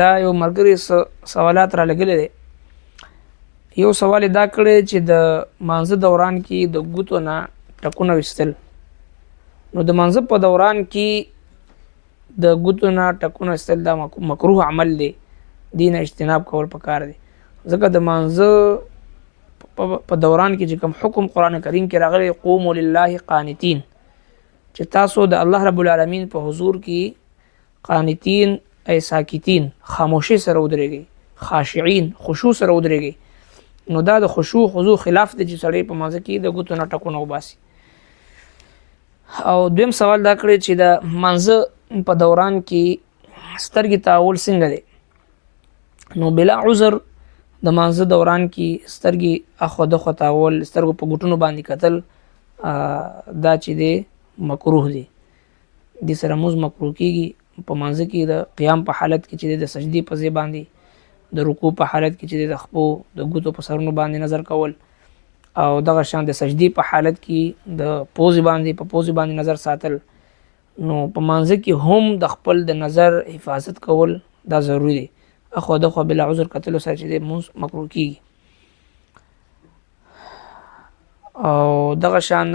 دا یو ملګری سوالات را لګلې دي. یو سوال دا کړی چې د مانزه دوران کې د ګوتو نه ټکونه وستل. نو د مانزه په دوران کې د ګوتو نه ټکونه وستل دا مکروه عمل دی، دین اجتناب کول پکار دی. ځکه د مانزه په دوران کې چې کوم حکم قرآن کریم کې راغلی قوموا لله قانتین، چې تاسو د الله رب العالمین په حضور کې قانتین ای ساکتین خاموشي سره ودرېږي، خاشعين خشوع سره ودرېږي. نو دا د خشوع خضوع خلاف دی چې سړی په مانزه کې د ګوتو نه ټکونه وباسي. او دویم سوال دا کړی چې د مانزه په دوران کې سترګې تاول څنګه دی. نو بلا عذر د مانزه دوران کې سترګې اخو دخو تاول، سترګو په ګوتونو باندې کتل دا چې دی مکروه دی. دې سره موز مکروه کېږي. په مانزه کې د قیام په حالت کې چې د سجدي په ځای باندې، د رکوع په حالت کې چې د خپو د ګوتو په سرونو باندې نظر کول، او دغه شان د سجدي په حالت کې د پوزې باندې نظر ساتل. نو په مانزه کې هم د خپل د نظر حفاظت کول دا ضروری دی. اخو دخو بلا عذر کتلو سره چې د موز مکروه کېږي. او دغه شان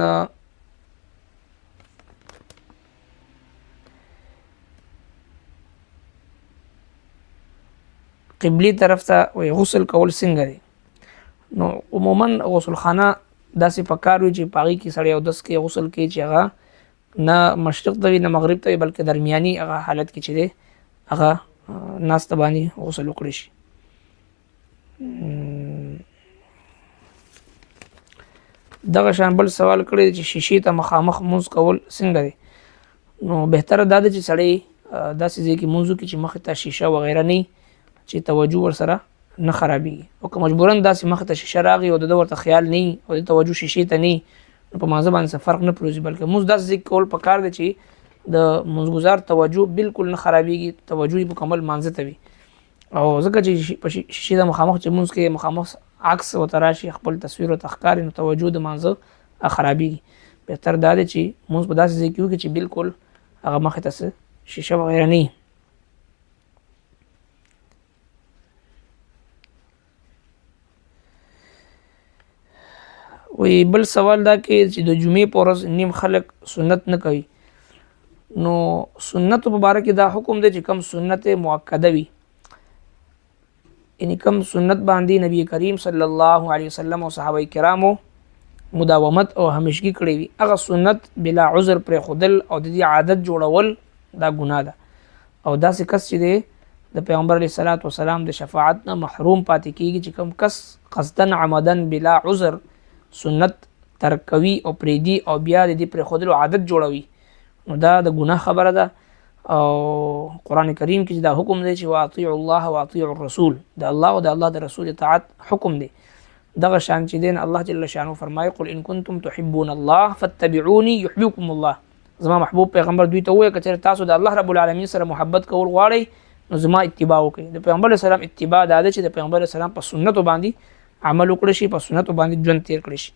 قبلی طرف ته وي غسل کول څنګه دی. نو عموما غسل خانه داسې پکار وي چې پاغي کې سړی او دس کې غسل کې چې هغه نه مشرق ته وي نه مغرب ته وي، بلکې درمیاني هغه حالت کې چې دی هغه ناسته باندې غسل وکړي شي. دغه شان بل سوال کړی چې شیشې ته مخامخ مونځ کول څنګه دی. نو بهتره دا دی چې سړی داسې ځای کې مونځ وکړي چې مخې ته شیشه وغیره نه، چې توجه ورسره نه خرابېږي. او که مجبوراً داسې مخې ته شیشه راغی او د ورته خیال نه او د توجه شیشې ته نه، نو په مانزه باندې څه فرق نه پروزي. بلکې مونځ داسې ځای کول پکار دی چې د مونځګزار توجه بالکل نه خرابېږي، توجه یې مکمل مانزه ته وي. او ځکه چې په شیشې د مخامخ چې مونځ کې مخامخ عکس ورته راشي، خپل تصویر ورته ښکاري، نو توجه د مانزه خرابېږي. بهتر دا دی چې مونځ په داسې ځای کې وکړي چې بالکل هغه مخې ته څه شیشه وغیره نه. وی بل سوال دا کې چې د جمعې په ورځ نیم خلک سنت نه کوي. نو سنت په باره کې دا حکم دی چې کم سنت مؤکده وي، یعنی کم سنت باندې نبی کریم صلی الله علیه وسلم او صحابه کرامو مداومت او همیشګي کړی وي، هغه سنت بلا عذر پر خودل او د دې عادت جوړول دا ګناه ده. او داسې کس چې دی د پیغمبر علیه الصلاۃ والسلام د شفاعت نه محروم پاتې کیږي چې کم کس قصدن عمدن بلا عذر سنت ترک کوي او پریدي او بیا د دې پر خودلو عادت جوړوي، نو دا د ګناه خبره ده. او قرآن کریم کې دا حکم دی چې واطیعوا الله واطیعوا الرسول، د الله او د الله د رسول اطاعت حکم دی. دغه شان چې دین الله جل شانه فرمایي قل ان کنتم تحبون الله فاتبعوني يحببكم الله. زما محبوب پیغمبر دوی ته وایي که تاسو د الله رب العالمین سره محبت کول غواړئ نو زما اتباع وکړئ. د پیغمبر اسلام اتباع دا ده چې د پیغمبر اسلام په سنتو باندې عمل وکړي شي، په سنتو باندې ژوند تیر کړي شي.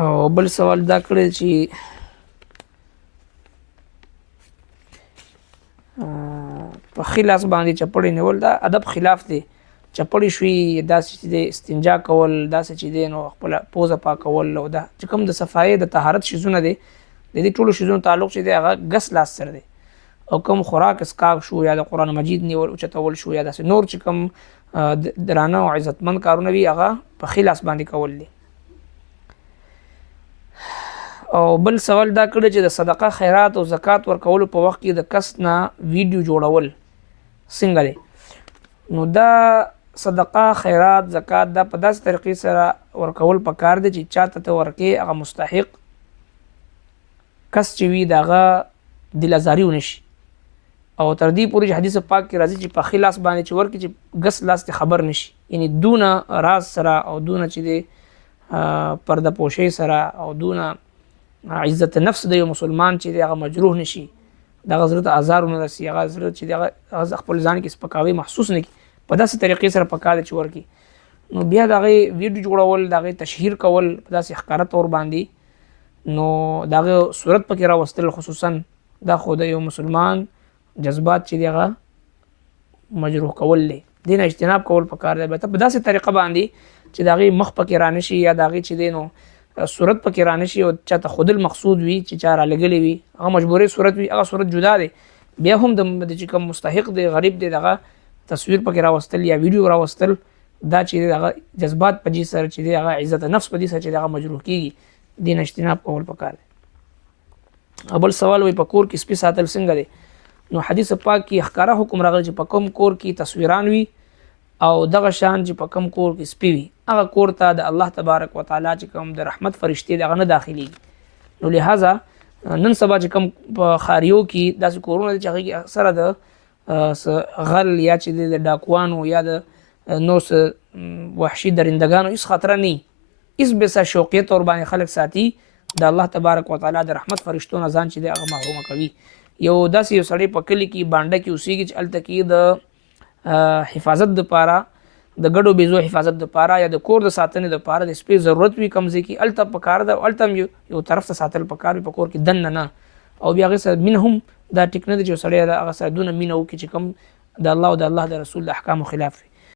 او بل سوال دا کړی چې په خلاص باندې چپړې نیول دا ادب خلاف دی. چپړې شوي داسې چې دی استنجا کول، داسې چې دی نو خپل پوزه پاکول، او دا چې کوم د صفایي د طهارت شیزونه دی د دې ټولو شیزونو تعلق چې دی هغه ګس لاس سره دی. او کوم خوراک اسکاک شو یا د قرآن مجید نیول اوچتول شو یا داسې نور چې کوم درانه او عزتمند کارونه وي هغه په خلاص باندې کول دي. او بل سوال دا کړی چې د صدقه خیرات او زکات ورکولو په وخت کې د کس نه ویډیو جوړول څنګه دی. نو دا صدقه خیرات زکات دا په داسې طریقې سره ورکول پکار دی چې چاته ته ورکې هغه مستحق کس چې وي د هغه دل ازاري ونه شي. او تر دې پورې چې حدیث پاک کې راځي چې په خلاص باندې چې ورکې چې ګس لاس ته خبر نشي، یعنی دونه راز سره او دونه چې دی پرده پوشي سره او دونه عزت نفس د یو مسلمان چې دی هغه مجروح نشي، دغه زړه ته آزار ونه رسي، هغه زړه چې دی هغه خپل ځان کې سپکاوی محسوس نه کړي، په داسې طریقې سره پکار دی چې ورکې. نو بیا د هغې ویډیو جوړول، د هغې تشهیر کول په داسې ښکاره طور باندې، نو د هغه صورت پکې راوستل، خصوصا دا خو د یو مسلمان جذبات چې دی هغه مجروح کول دی، دین اجتناب کول پکار دی. البته په داسې طریقه باندې چې د هغې مخ پکې رانشي یا د هغې چې دی نو صورت پکې رانشي او چاته خودل مقصود وي چې چا رالګلې وي هغه مجبورې صورت وي، هغه صورت جدا دی. بیا هم د چې کوم مستحق دی غریب دی دغه تصویر پکې راوستل یا ویډیو راوستل دا چې هغه جذبات په دې سره چې دی هغه عزت نفس په دې سره چې هغه مجروح کیږي، دین اجتناب کول پکار دی. اول سوال وي په کور کې سپي ساتل څنګه دی؟ نو حدیث پاک کې ښکاره حکم راغلی چې په کوم کور کې تصویران وي او دغه شان چې په کوم کور کې سپي وي هغه کور ته د الله تبارک وتعالی چې کوم د رحمت فرشتې دغه نه داخليږي. نو لہذا نن سبا چې کوم په خاریو کې داسې کورونه دي چې هغې کې اکثره د غل یا چې د ډاکوانو یا د نو وحشي درندګانو هېڅ خطره نه وي، هېڅ بېسه شوقیت ور باندې خلک ساتي د الله تبارک وتعالی د رحمت فرشتو نه ځان چې دی هغه محرومه کوي. یو داسې یو سړی په کلي کې بانډه کې اوسېږي چې هلته کې د حفاظت دپاره د ګډو بیزو حفاظت دپاره یا د کور د ساتنې دپاره د سپي ضرورت وي کم ځای کې هلته پکار ده، هلته هم یو طرف ته ساتل پکار وي په کور کې دننه نه، او بیا هغې سره مینه هم دا ټیک نه دی چې سړی هغه سره دونه مینه وکړي چې کوم د الله او د الله د رسول د احکامو خلاف وي.